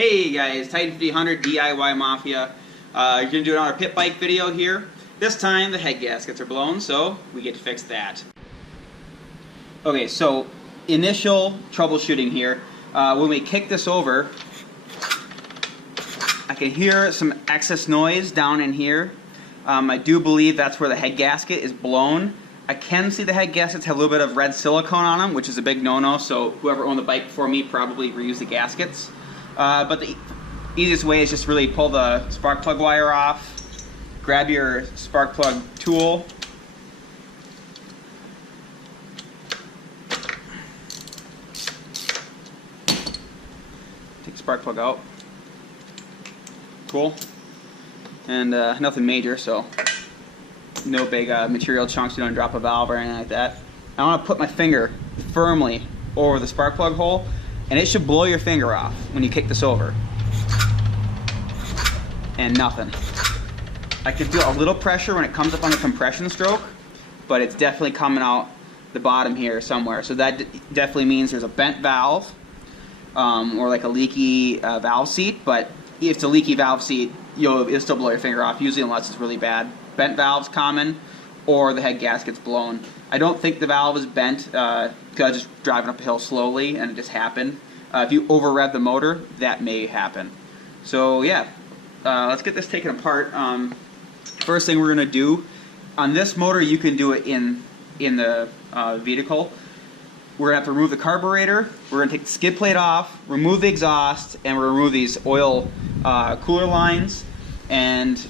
Hey guys, Titan 5000 DIY Mafia. You're going to do another pit bike video here. This time the head gaskets are blown, so we get to fix that. Okay, so initial troubleshooting here. When we kick this over, I can hear some excess noise down in here. I do believe that's where the head gasket is blown. I can see the head gaskets have a little bit of red silicone on them, which is a big no-no, so whoever owned the bike before me probably reused the gaskets. But the easiest way is just really pull the spark plug wire off, grab your spark plug tool, take the spark plug out, cool, and nothing major, so no big material chunks, you don't drop a valve or anything like that. I want to put my finger firmly over the spark plug hole, and it should blow your finger off when you kick this over. And nothing. I can feel a little pressure when it comes up on the compression stroke, but it's definitely coming out the bottom here somewhere. So that definitely means there's a bent valve or like a leaky valve seat, but if it's a leaky valve seat, it'll still blow your finger off, usually unless it's really bad. Bent valve's common, or the head gasket's blown. I don't think the valve is bent because I was just driving up a hill slowly and it just happened. If you over rev the motor, that may happen. So yeah, let's get this taken apart. First thing we're going to do, on this motor you can do it in the vehicle. We're going to have to remove the carburetor, we're going to take the skid plate off, remove the exhaust, and we'll remove these oil cooler lines. And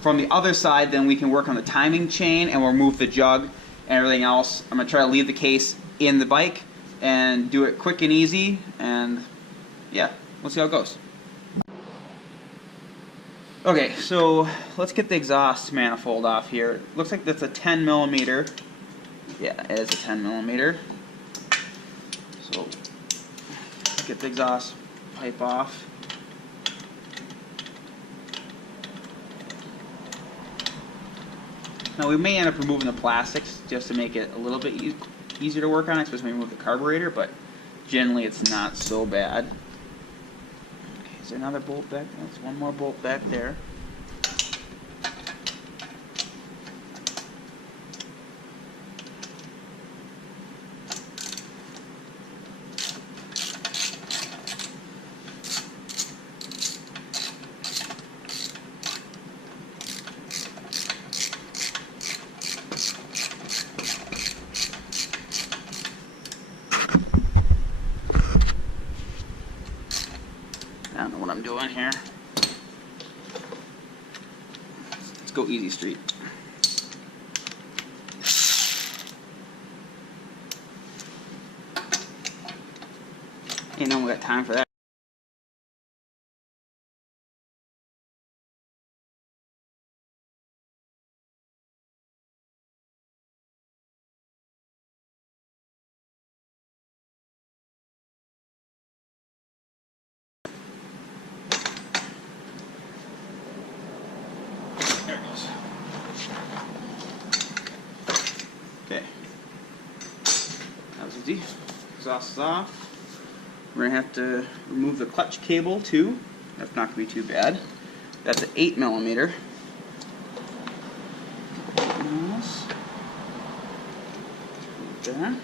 from the other side, then we can work on the timing chain and we'll remove the jug and everything else. I'm going to try to leave the case in the bike and do it quick and easy, and yeah, we'll see how it goes. Okay, so let's get the exhaust manifold off here. Looks like that's a 10 millimeter. Yeah, it is a 10 millimeter. So get the exhaust pipe off. Now we may end up removing the plastics just to make it a little bit easier to work on, especially when we remove the carburetor, but generally it's not so bad. Okay, is there another bolt back there? There's one more bolt back there. I don't know what I'm doing here. Let's go easy street. Ain't no one got time for that. Okay, that was easy. Exhaust is off. We're going to have to remove the clutch cable too. That's not going to be too bad. That's an 8 millimeter. There.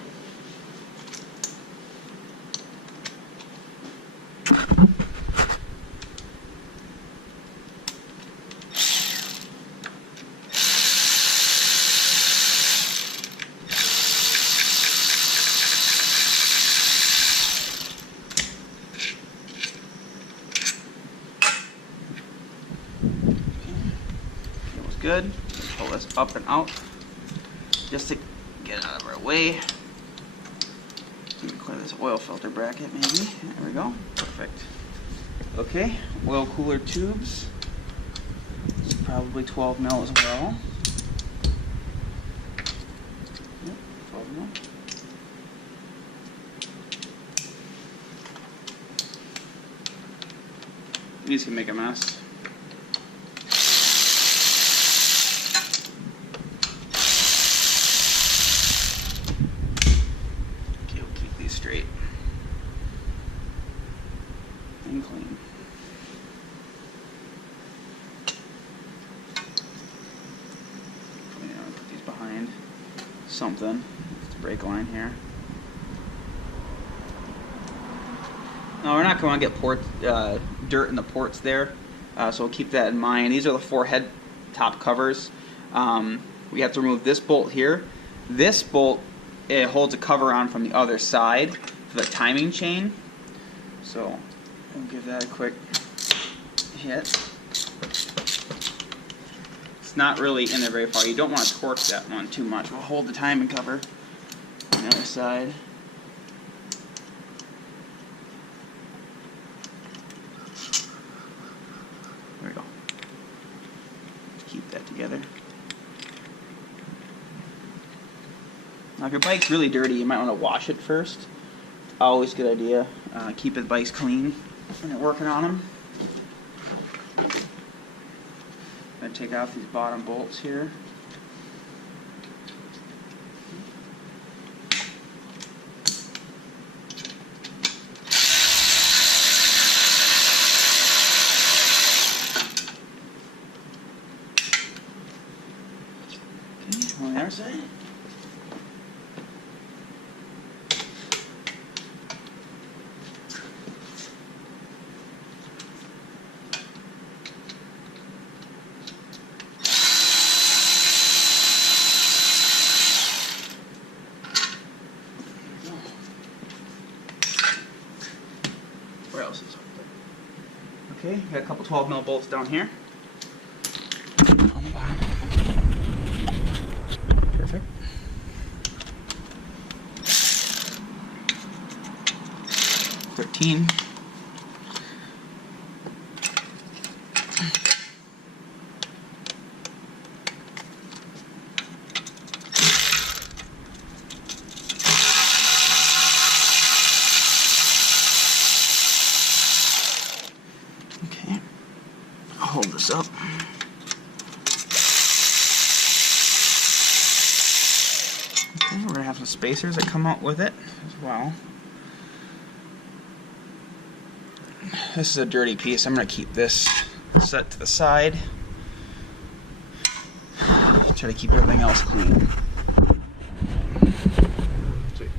Good. Pull this up and out just to get it out of our way. Clear this oil filter bracket maybe. There we go. Perfect. Okay, oil cooler tubes. It's probably 12 mil as well. Yep, 12 mil. These can make a mess. Straight and clean. something. It's a brake line here. No, we're not going to get dirt in the ports there, so we'll keep that in mind. These are the 4 head top covers. We have to remove this bolt here. This bolt, it holds a cover on from the other side for the timing chain. So I'll give that a quick hit. It's not really in there very far. You don't want to torque that one too much. We'll hold the timing cover on the other side. There we go. Keep that together. Now if your bike's really dirty, you might want to wash it first. Always a good idea. Keep the bikes clean when you're working on them. I'm going to take off these bottom bolts here. Okay, on the other side. Where else is it? Okay, got a couple 12mm bolts down here. On the bottom. Perfect. $13. Okay, I'll hold this up. Okay, we're gonna have some spacers that come out with it as well. This is a dirty piece. I'm gonna keep this set to the side. Try to keep everything else clean. Sweet.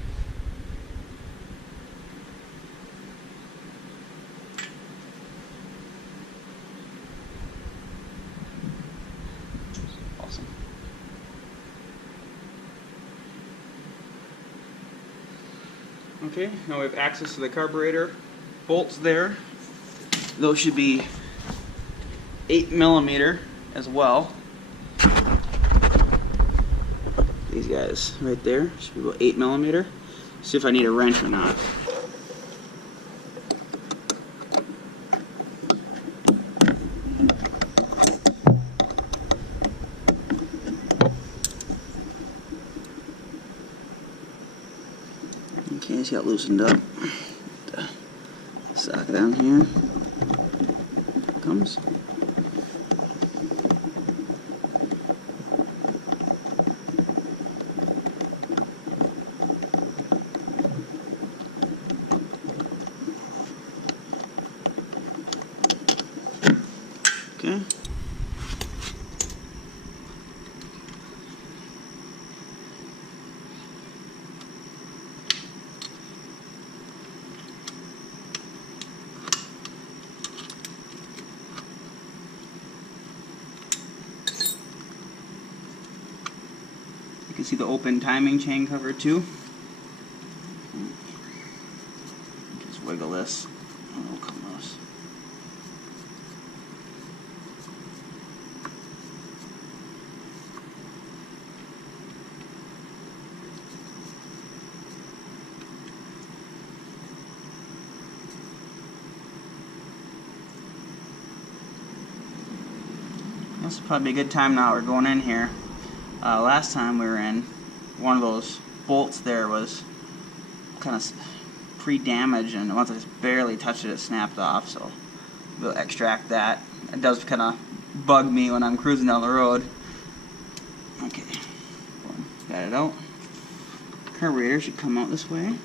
Awesome. Okay, now we have access to the carburetor bolts there. Those should be 8mm as well. These guys right there should be about 8mm. See if I need a wrench or not. Okay, it's got loosened up. Socket down here. Comes. Okay. You can see the open timing chain cover too. Just wiggle this and it'll come loose. This is probably a good time now. We're going in here. Last time we were in, one of those bolts there was kind of pre-damaged, and once I just barely touched it, it snapped off. So we'll extract that. It does kind of bug me when I'm cruising down the road. Okay, got it out. Carburetor should come out this way,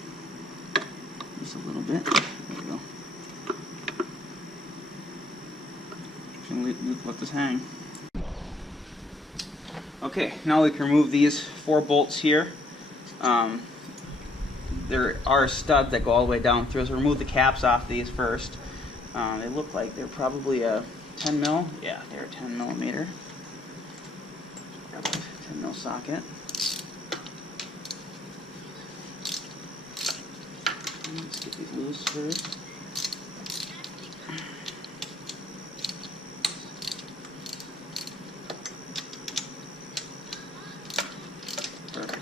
just a little bit. There we go. Just gonna let this hang. Okay. Okay, now we can remove these 4 bolts here. There are studs that go all the way down through, so remove the caps off these first. They look like they're probably a 10 mil. Yeah, they're a 10 millimeter. Grab a 10 mil socket. Let's get these loose first. Perfect.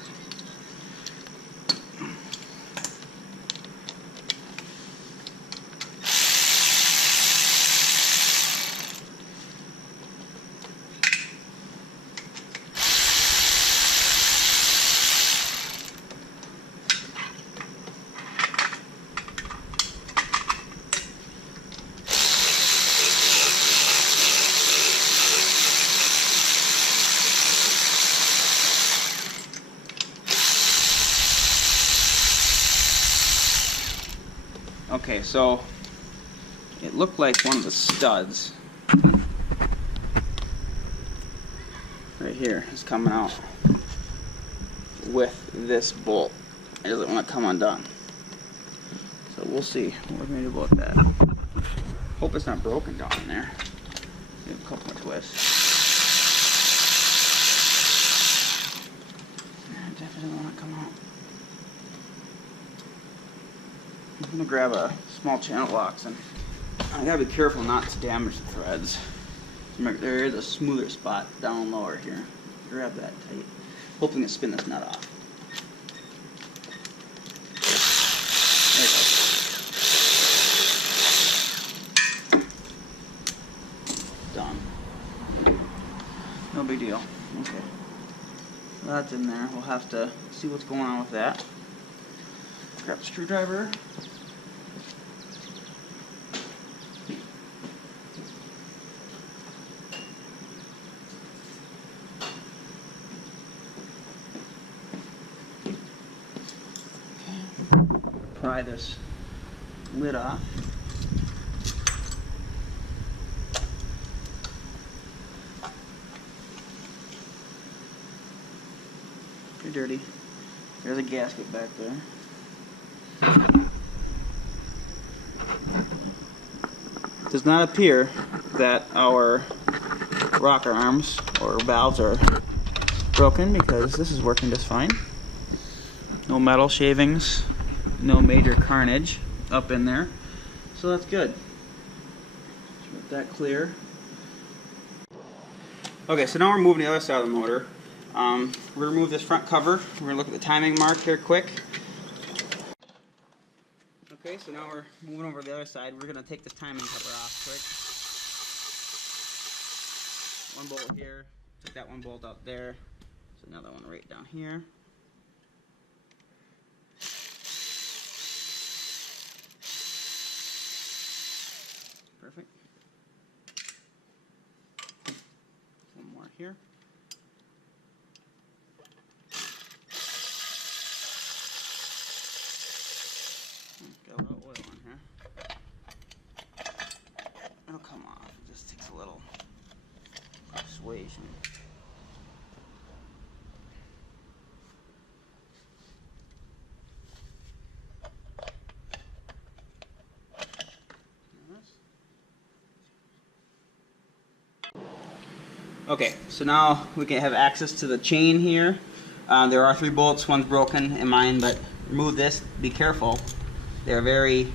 Okay, so it looked like one of the studs right here is coming out with this bolt. It doesn't want to come undone. So we'll see what we're going to do about that. Hope it's not broken down in there. Give it a couple more twists. It definitely doesn't want to come out. I'm going to grab a small channel locks, and I gotta be careful not to damage the threads. There is a smoother spot down lower here. Grab that tight. Hoping to spin this nut off. There it goes. Done. No big deal. Okay. So that's in there. We'll have to see what's going on with that. Grab a screwdriver. Pry this lid off. Pretty dirty. There's a gasket back there. It does not appear that our rocker arms or valves are broken because this is working just fine. No metal shavings. No major carnage up in there, so that's good. Let's get that clear. Okay, so now we're moving to the other side of the motor. We're going to remove this front cover. We're going to look at the timing mark here quick. Okay, so now we're moving over to the other side. We're going to take this timing cover off quick. One bolt here. Took that one bolt out there. So another one right down here. Perfect. One more here. Got a little oil in here. It'll come off. It just takes a little persuasion. Okay, so now we can have access to the chain here. There are 3 bolts, one's broken in mine, but remove this, be careful. They're very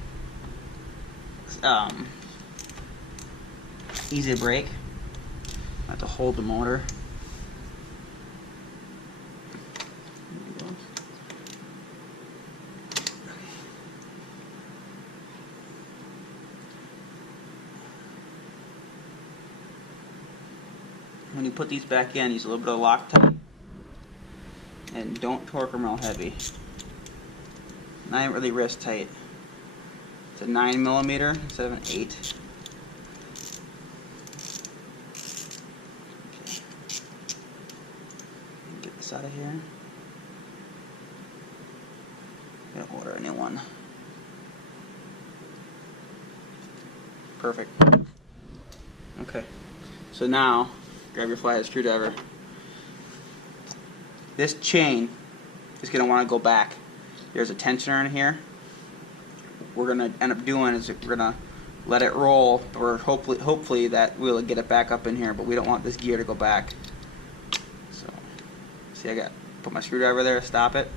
easy to break. I have to hold the motor. When you put these back in, use a little bit of Loctite, and don't torque them real heavy. Not really wrist tight. It's a 9 millimeter instead of an 8. Okay. Get this out of here. I'm gonna order a new one. Perfect. Okay. So now, grab your flathead screwdriver. this chain is going to want to go back. There's a tensioner in here. What we're going to end up doing is we're going to let it roll, or hopefully that we'll get it back up in here, but we don't want this gear to go back. So, see, I got put my screwdriver there to stop it.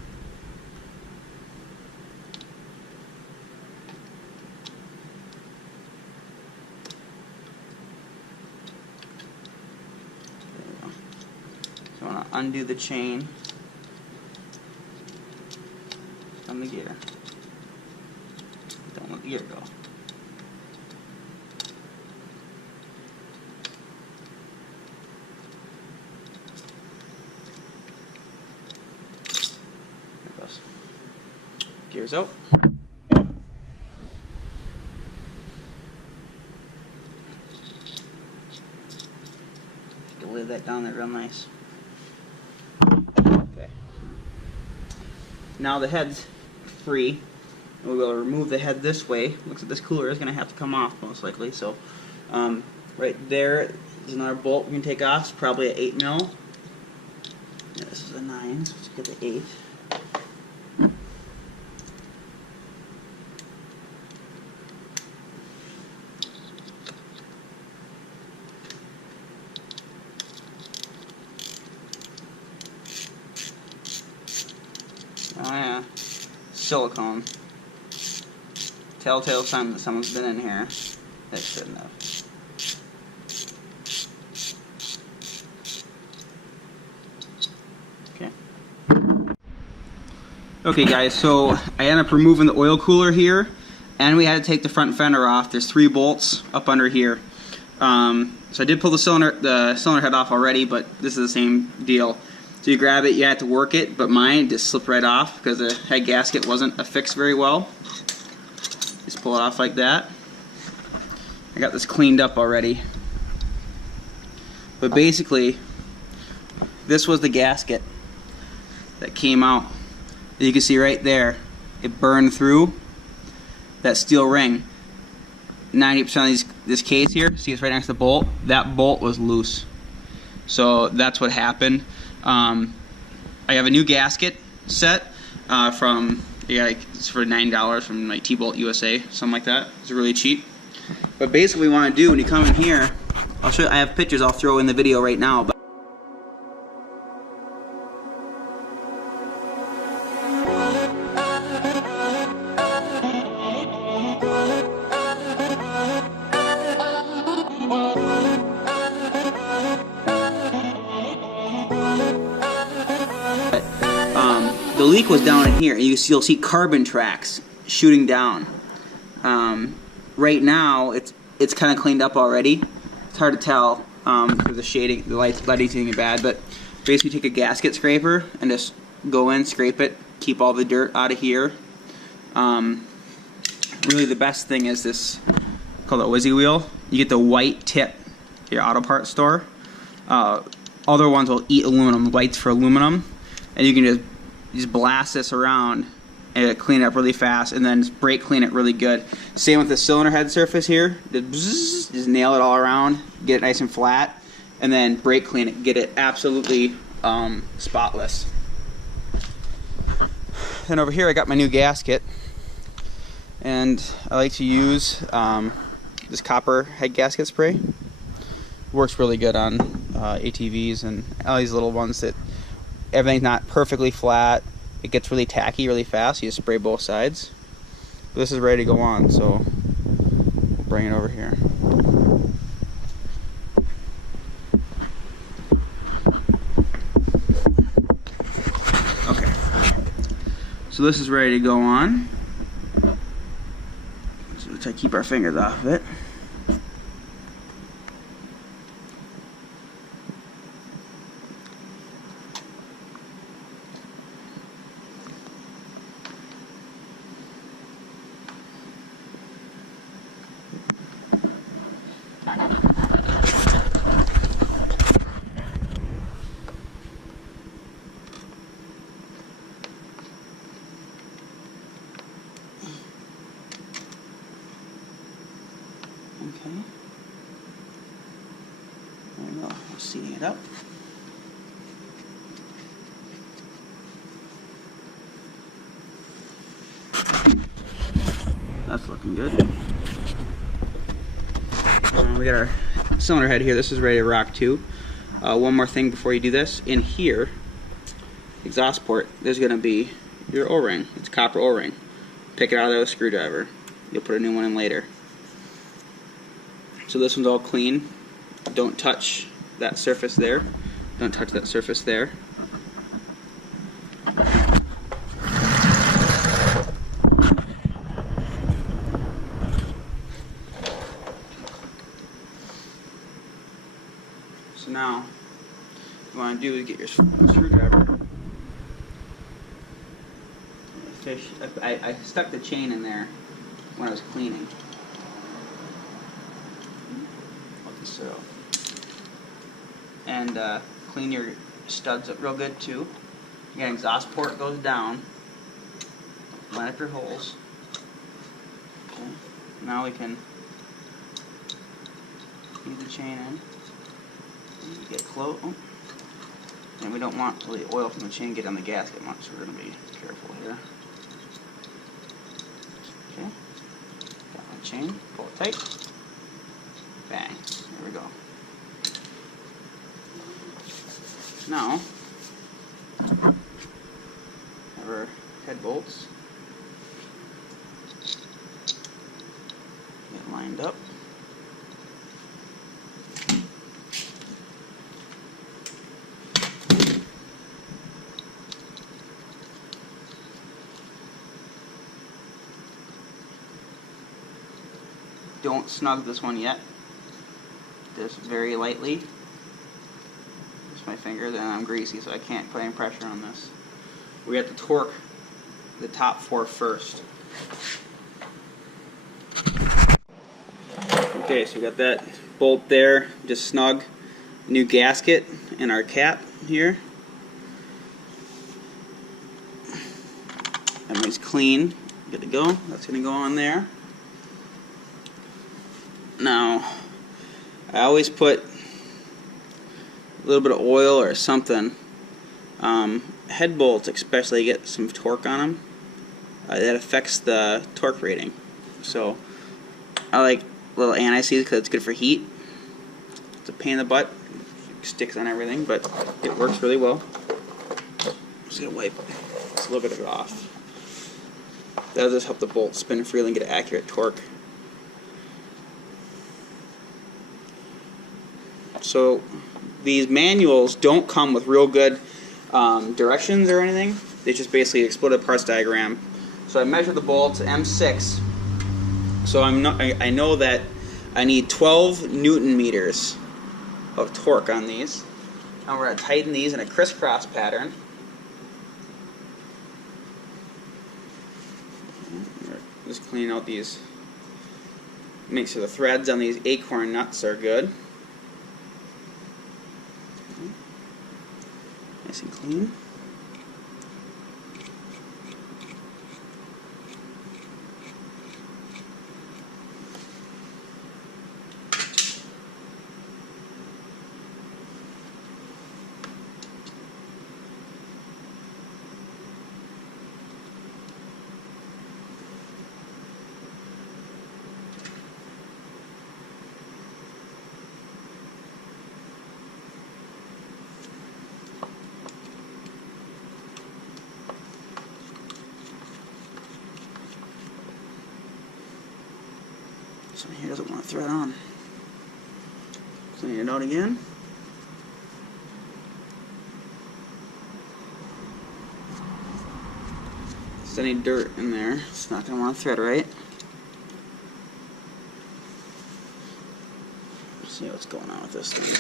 There we go. So I want to undo the chain on the gear. Don't let the gear go. Gears out. Lay that down there real nice. Okay. Now the head's free. We will remove the head this way. Looks like this cooler is going to have to come off most likely. So, right there is another bolt we can take off. It's probably an 8mm. Yeah, this is a 9, so let's get the 8. Oh yeah, silicone. Telltale sign that someone's been in here. They shouldn't have. Okay. Okay guys, so I ended up removing the oil cooler here, and we had to take the front fender off. There's 3 bolts up under here. So I did pull the cylinder head off already, but this is the same deal. So you grab it, you have to work it, but mine just slipped right off because the head gasket wasn't affixed very well. Just pull it off like that. I got this cleaned up already. But basically, this was the gasket that came out. As you can see right there, it burned through that steel ring. 90% of this case here, see it's right next to the bolt, that bolt was loose. So that's what happened. I have a new gasket set from, it's for $9 from like T-Bolt USA, something like that. It's really cheap. But basically what you want to do when you come in here, I'll show you, I have pictures I'll throw in the video right now. But the leak was down in here, and you'll see carbon tracks shooting down. Right now, it's kind of cleaned up already. It's hard to tell because the shading, the lighting's getting bad. But basically, take a gasket scraper and just go in, scrape it, keep all the dirt out of here. Really, the best thing is this called a Wizzy wheel. You get the white tip at your auto parts store. Other ones will eat aluminum. White's for aluminum, and you can just blast this around and clean it up really fast, and then just brake clean it really good. Same with the cylinder head surface here. Just nail it all around, get it nice and flat, and then brake clean it, get it absolutely spotless. Then over here I got my new gasket, and I like to use this copper head gasket spray. Works really good on ATVs and all these little ones that everything's not perfectly flat. It gets really tacky really fast. You just spray both sides. But this is ready to go on, so we'll bring it over here. Okay. So this is ready to go on. So let's try to keep our fingers off of it. Okay. There we go. We're seating it up. That's looking good. We got our cylinder head here. This is ready to rock too. One more thing before you do this. In here, exhaust port, there's going to be your O-ring. It's copper O-ring. Pick it out of there with a screwdriver. You'll put a new one in later. So this one's all clean. Don't touch that surface there. Don't touch that surface there. So now, what you want to do is get your screwdriver. I stuck the chain in there when I was cleaning. And clean your studs up real good too. Again, exhaust port goes down. Line up your holes. Okay. Now we can feed the chain in. Get close. Oh. And we don't want the oil from the chain get on the gasket much, so we're going to be careful here. Okay. Got my chain. Pull it tight. Bang. There we go. Now, have our head bolts get lined up. Don't snug this one yet. Just very lightly. My finger, then I'm greasy, so I can't put any pressure on this. We have to torque the top four first. Okay, so we got that bolt there, just snug. New gasket and our cap here. Everything's clean, good to go. That's going to go on there. Now, I always put a little bit of oil or something. Head bolts especially get some torque on them. That affects the torque rating. So I like little anti-seize because it's good for heat. It's a pain in the butt. It sticks on everything, but it works really well. I'm just going to wipe just a little bit of it off. That'll just help the bolt spin freely and get accurate torque. So these manuals don't come with real good directions or anything. They just basically exploded parts diagram. So I measured the bolts M6. So I know that I need 12 Newton meters of torque on these. And we're going to tighten these in a crisscross pattern. Just cleaning out these. Make sure the threads on these acorn nuts are good. Nice and clean. This one here doesn't want to thread on. Clean it out again. If there's any dirt in there, it's not going to want to thread right. Let's see what's going on with this thing.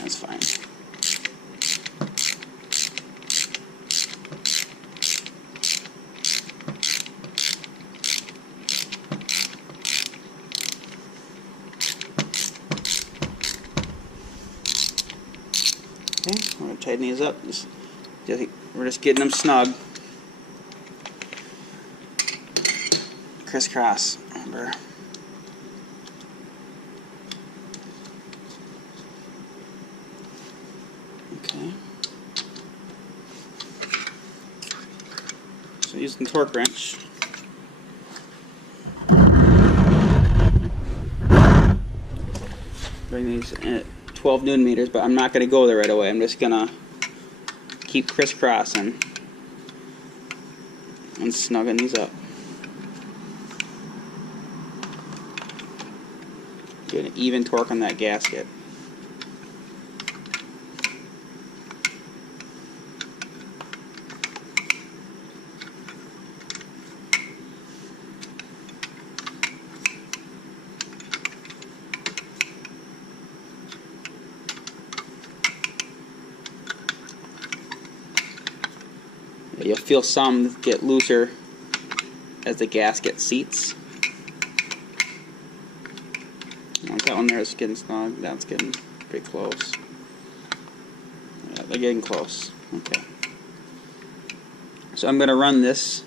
That's fine. Okay, we're going to tighten these up. We're just getting them snug. Crisscross, remember. Okay. So using the torque wrench. Bring these at 12 Newton meters, but I'm not going to go there right away. I'm just going to keep crisscrossing and snugging these up. Get an even torque on that gasket. You'll feel some get looser as the gasket seats. Like that one there is getting snug, that's getting pretty close. Yeah, they're getting close. Okay. So I'm going to run this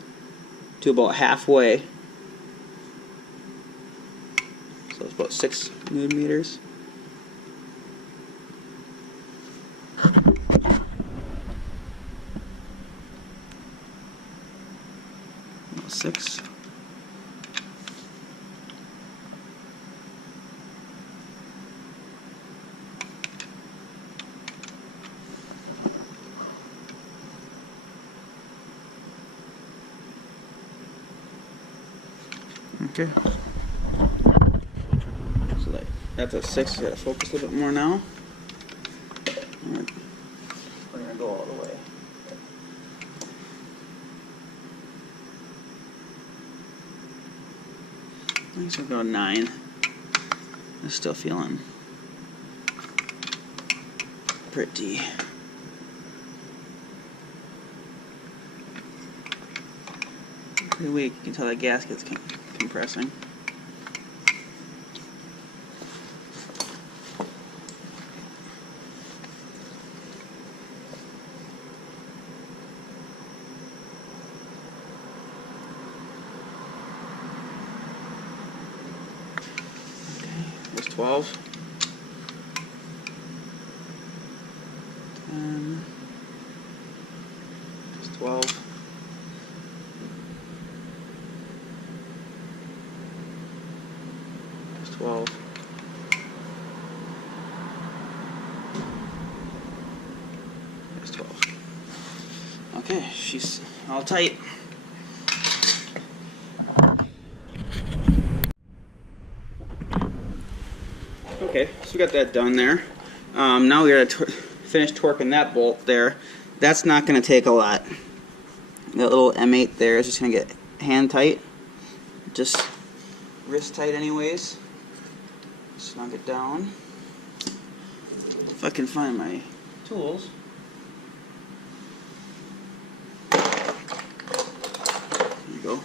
to about halfway. So it's about 6 Newton meters. About 6. Okay. So that's a 6. Gotta focus a little bit more now. Alright. We're gonna go all the way. I think we'll go 9. I'm still feeling pretty. Pretty weak. You can tell that gasket's compressing. There's 12. 10. There's 12. There's 12. There's 12. Okay, she's all tight. Okay, so we got that done there. Now we gotta finish torquing that bolt there. That's not gonna take a lot. That little M8 there is just gonna get hand tight, just wrist tight anyways. Snug it down. If I can find my tools. There you go.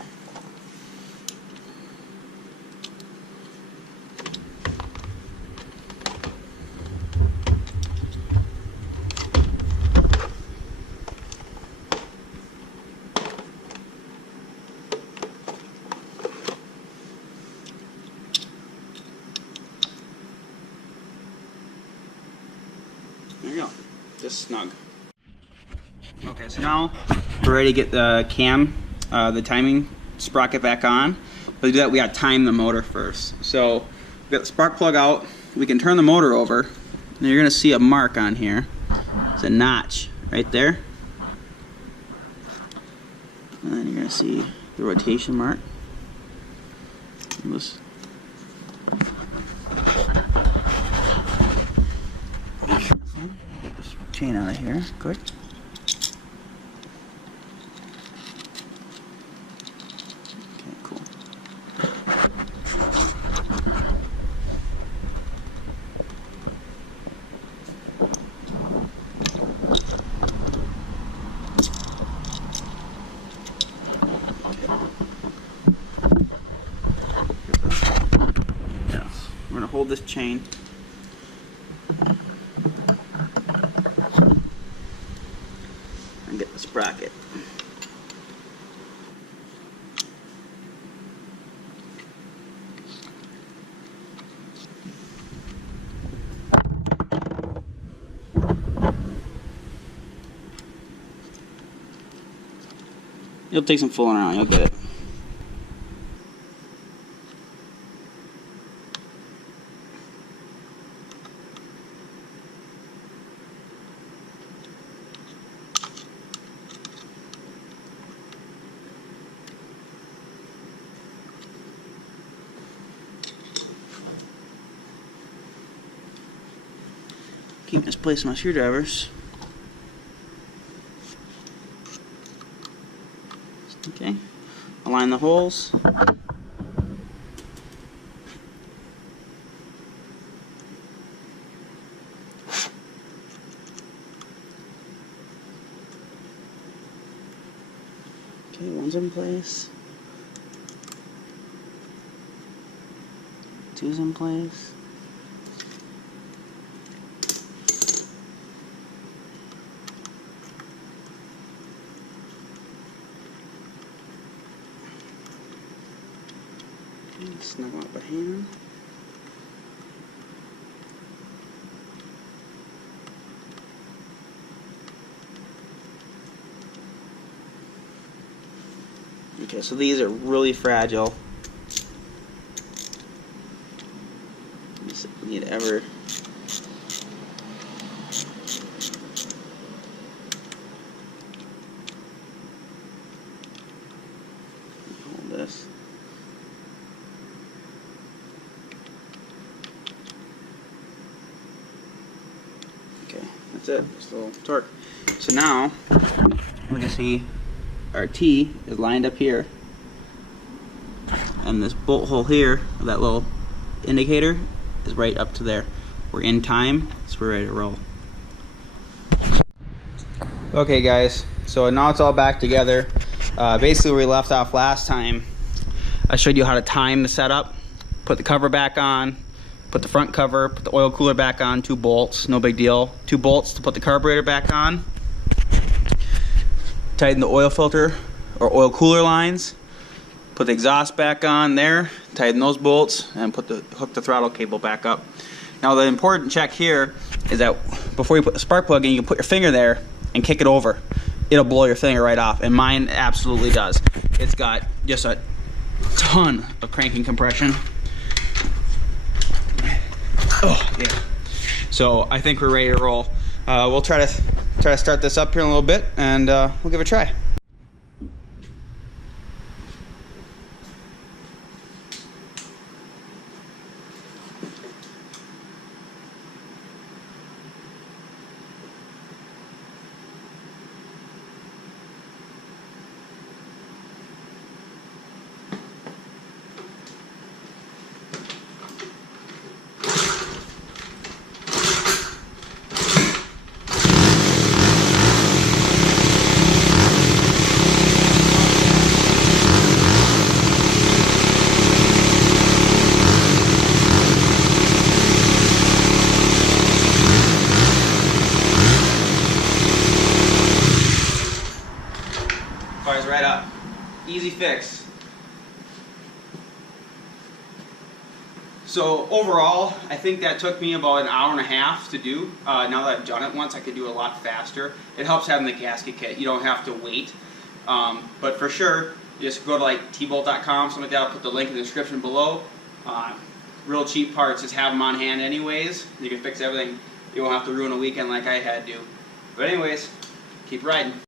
There you go, just snug. Okay, so now we're ready to get the cam, the timing sprocket back on. But to do that, we gotta time the motor first. So we got the spark plug out. We can turn the motor over, and you're gonna see a mark on here. It's a notch right there, and then you're gonna see the rotation mark. Get this chain out of here, quick. Okay, cool. Yes, we're gonna hold this chain. And get the sprocket. It'll take some fooling around, you'll get it. Keep misplacing my screwdrivers. Okay, align the holes. Okay, one's in place. Two's in place. Snuggle up a hand. Okay, so these are really fragile. You need to ever hold this. Okay, that's it. Just a little torque. So now we can see our T is lined up here, and this bolt hole here, that little indicator, is right up to there. We're in time, so we're ready to roll. Okay guys, so now it's all back together. Basically where we left off last time, I showed you how to time the setup. Put the cover back on, put the front cover, put the oil cooler back on, 2 bolts, no big deal. 2 bolts to put the carburetor back on. Tighten the oil filter or oil cooler lines. Put the exhaust back on there, tighten those bolts, and hook the throttle cable back up. Now the important check here is that before you put the spark plug in, you can put your finger there and kick it over. It'll blow your finger right off, and mine absolutely does. It's got just a ton of cranking compression. Oh yeah. So I think we're ready to roll. We'll try to start this up here in a little bit, and we'll give it a try. Fires right up. Easy fix. So overall, I think that took me about an hour and a half to do. Now that I've done it once, I could do it a lot faster. It helps having the gasket kit. You don't have to wait. But for sure, just go to like tbolt.com, something like that. I'll put the link in the description below. Real cheap parts, just have them on hand anyways. You can fix everything. You won't have to ruin a weekend like I had to. But anyways, keep riding.